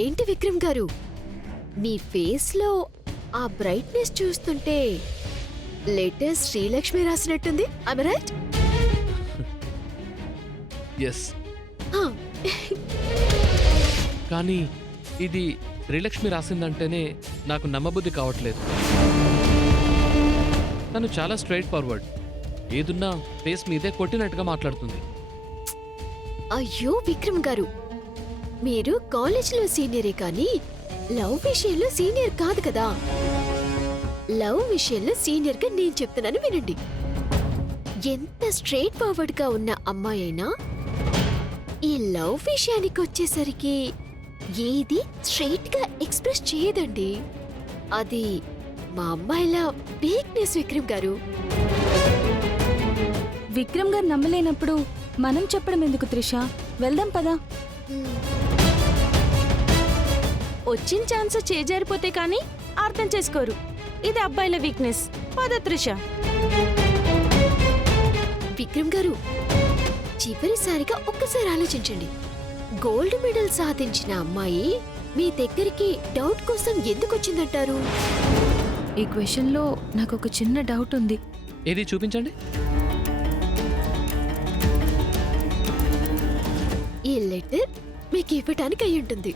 ఏంటి విక్రమ్ గారు, మీ ఫేస్ లో ఆ బ్రైట్నెస్ చూస్తుంటే లేటెస్ట్ శ్రీలక్ష్మి రాసినట్టుంది. I am right? ఎస్, కానీ ఇది శ్రీలక్ష్మి రాసిందంటేనే నాకు నమ్మబుద్ధి కావట్లేదు. తను చాలా స్ట్రైట్ ఫార్వర్డ్, ఏదున్నా ఫేస్ మీదే కొట్టినట్టుగా మాట్లాడుతుంది. అయ్యో విక్రమ్ గారు, మీరు కాలేజీలో సీనియరే కానీ లవ్ విషయంలో సీనియర్ కాదు కదా. లవ్ విషయంలో సీనియర్ గా నేను చెప్తున్నాను వినండి. ఎంత స్ట్రైట్ ఫార్వర్డ్ గా ఉన్న అమ్మాయి అయినా ఈ లవ్ విషయానికి వచ్చేసరికి ఏది స్ట్రైట్ గా ఎక్స్ప్రెస్ చేయదండి. అది మా అమ్మాయిల వీక్నెస్ విక్రమ్ గారు. విక్రమ్ గారు నమ్మలేనప్పుడు మనం చెప్పడం ఎందుకు త్రిష? వెళ్దాం పదా. వచ్చిన ఛాన్స్ చేజారిపోతే కానీ అర్థం చేసుకోరు. ఇది అబ్బాయిల వీక్నెస్. పద త్రిష. విక్రమ్ గారు, చివరిసారిగా ఒక్కసారి ఆలోచించండి. గోల్డ్ మెడల్ సాధించిన అమ్మాయి మీ దగ్గరికి డౌట్ కోసం ఎందుకు వచ్చిందంటారు? ఈ క్వశ్చన్ లో నాకు ఒక చిన్న డౌట్ ఉంది. ఏది చూపించండి. ఈ లెటర్ మీకు ఇవ్వటానికి అయి ఉంటుంది.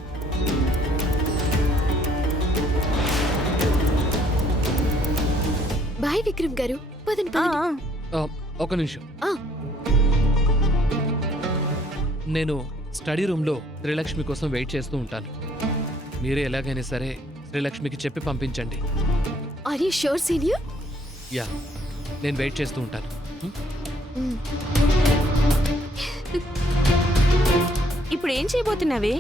బాయ్ విక్రమ్ గారు, పదండి పదండి. ఒక నిమిషం, ఆ, నేను స్టడీ రూమ్లో శ్రీలక్ష్మి కోసం వెయిట్ చేస్తూ ఉంటాను. మీరే ఎలాగైనా సరే శ్రీలక్ష్మికి చెప్పి పంపించండి. Are you sure senior? Yeah, నేను వెయిట్ చేస్తూ ఉంటాను. ఇప్పుడు ఏం చేయబోతున్నావే?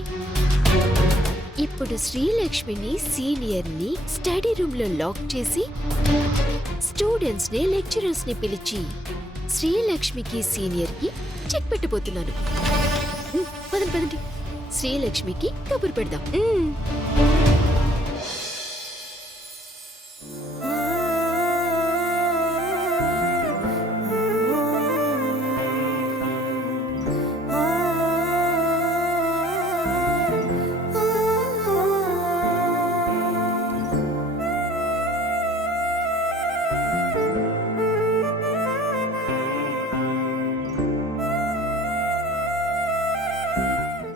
ఇప్పుడు శ్రీలక్ష్మిని సీనియర్ ని స్టడీ రూమ్ లో లాక్ చేసి స్టూడెంట్స్ ని లెక్చరర్స్ ని పిలిచి శ్రీలక్ష్మికి సీనియర్ కి చెక్ పెట్టబోతున్నాను. పదండి పదండి, శ్రీలక్ష్మికి కబురు పెడదాం.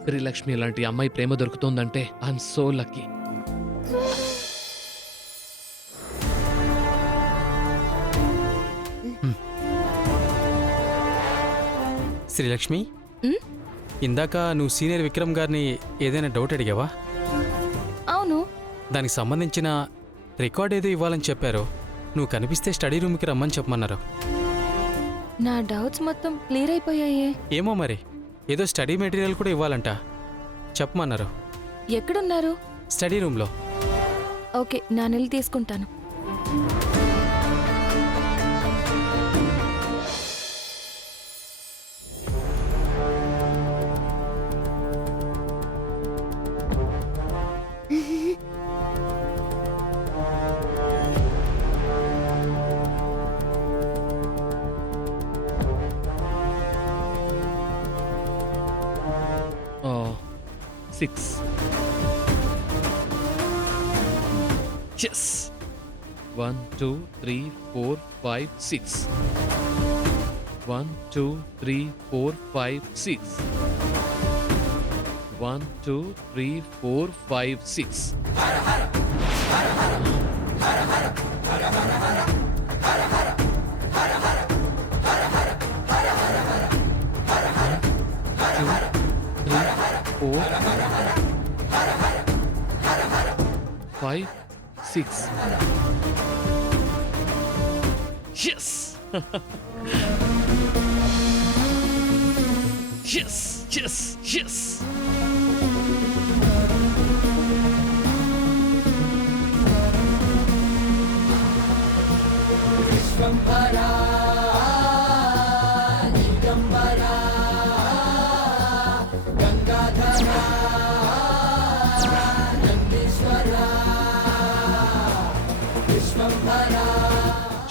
శ్రీలక్ష్మి లాంటి అమ్మాయి ప్రేమ దొరుకుతోందంటే ఐఎమ్ సో లక్కీ. శ్రీలక్ష్మి, ఇందాక నువ్వు సీనియర్ విక్రమ్ గారిని ఏదైనా డౌట్ అడిగావా? అవును. దానికి సంబంధించిన రికార్డ్ ఏదో ఇవ్వాలని చెప్పారు. నువ్వు కనిపిస్తే స్టడీ రూమ్కి రమ్మని చెప్పమన్నారు. నా డౌట్స్ మొత్తం క్లియర్ అయిపోయాయే. ఏమో మరి, ఏదో స్టడీ మెటీరియల్ కూడా ఇవ్వాలంట, చెప్పమన్నారు. ఎక్కడున్నారు? స్టడీ రూమ్లో. ఓకే, నా నెల్లి తీసుకుంటాను. Six. Yes. 1, 2, 3, 4, 5, 6. 1, 2, 3, 4, 5, 6. 1, 2, 3, 4, 5, 6. Four, 5, 6. Yes! yes! Yes! Yes!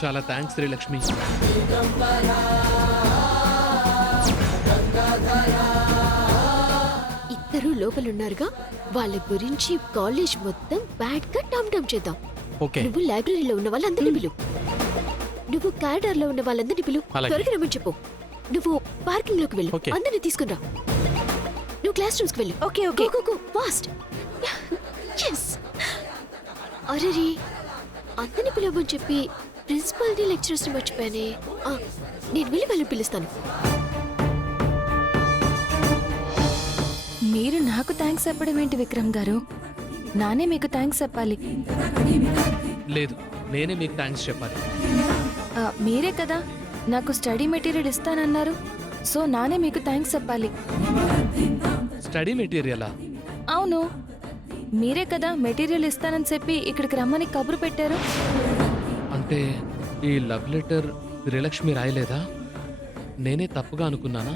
చాలా థ్యాంక్స్ శ్రీలక్ష్మి. అందరూ లోపలున్నారుగా, వాళ్ళ గురించి కాలేజ్ మొత్తం బ్యాడ్ గా టామ్ టామ్ చేద్దాం. ఓకే నువ్వు లైబ్రరీలో ఉన్న వాళ్ళందరినీ పిలు. నువ్వు కారిడార్ లో ఉన్న వాళ్ళందరినీ పిలు. అలాగే. త్వరగా రమ్మని చెప్పు. నువ్వు పార్కింగ్ లోకి వెళ్ళు. ఓకే. అందరినీ తీసుకురా. నువ్వు క్లాస్ రూమ్స్ కి వెళ్ళు. Okay, okay. Go fast. yes. అరే అందరినీ పిలవమని చెప్పి ప్రిన్సిపల్ ని లెక్చరర్స్ ని మర్చిపోయానే. నేను వెళ్ళి వాళ్ళని పిలుస్తాను. మీరు నాకు థ్యాంక్స్ చెప్పడం ఏంటి విక్రమ్ గారు? నానే మీకు థ్యాంక్స్ చెప్పాలి. లేదు, నేనే మీకు థ్యాంక్స్ చెప్పాలి. మీరే కదా నాకు స్టడీ మెటీరియల్ ఇస్తానన్నారు, సో నానే మీకు థ్యాంక్స్ చెప్పాలి. స్టడీ మెటీరియలా? అవును, మీరే కదా మెటీరియల్ ఇస్తానని చెప్పి ఇక్కడికి రమ్మని కబురు పెట్టారు. అంటే ఈ లవ్ లెటర్ శ్రీలక్ష్మి రాయలేదా? నేనే తప్పుగా అనుకున్నానా?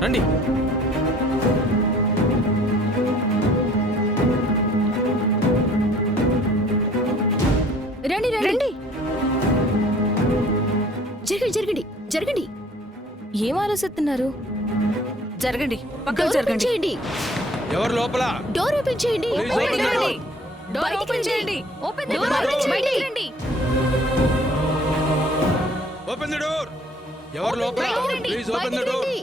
రండి. రండి రండి. జరగండి జరగండి జరగండి. ఏం ఆలోచిస్తున్నారు? జరగండి, పక్కకు డోర్ ఓపెన్ జరగండి. చేయండి. ఎవరు లోపల? డోర్ ఓపెన్ చేయండి. Please open the door. Door open చేయండి. డోర్ ఓపెన్ చేయండి. Open the door. ఎవరు లోపల? బయటికి రండి. ప్లీజ్ ఓపెన్ ది బయటికి డోర్. రండి.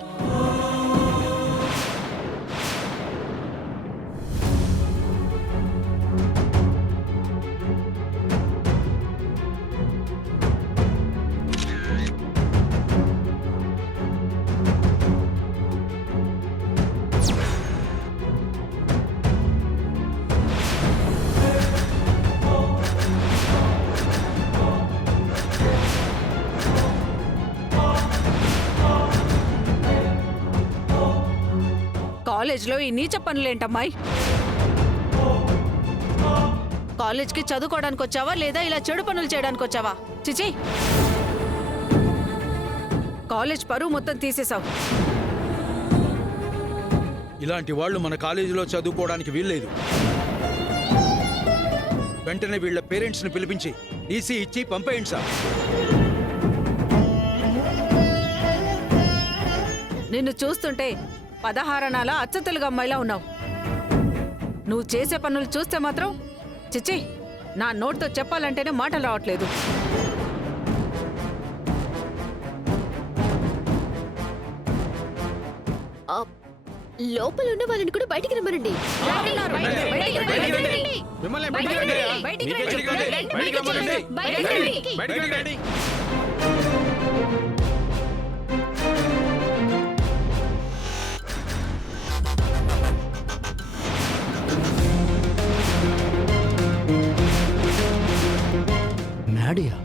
కాలేజ్లో ఈ నీచ పనులేంటమ్మాయి? కాలేజ్కి చదువుకోవడానికి వచ్చావా లేదా ఇలా చెడు పనులు చేయడానికి వచ్చావా? చిచి, కాలేజ్ పరువు మొత్తం తీసేశావు. ఇలాంటి వాళ్ళు మన కాలేజీలో చదువుకోవడానికి వీల్లేదు. వెంటనే వీళ్ళ పేరెంట్స్ ని పిలిపించి టీసీ ఇచ్చి పంపేయండి సార్. నిన్ను చూస్తుంటే 16 అనాల అచ్చతలుగా అమ్మాయిలా ఉన్నావు. నువ్వు చేసే పనులు చూస్తే మాత్రం చిచి, నా నోటితో చెప్పాలంటేనే మాటలు రావట్లేదు. లోపల ఉన్న వాళ్ళని కూడా బయటికి రమ్మనండి. మిమ్మల్ని బయటికి రండి. మీకే చెప్తాను. బయటికి రమ్మనండి. బయటికి రండి. నాడియా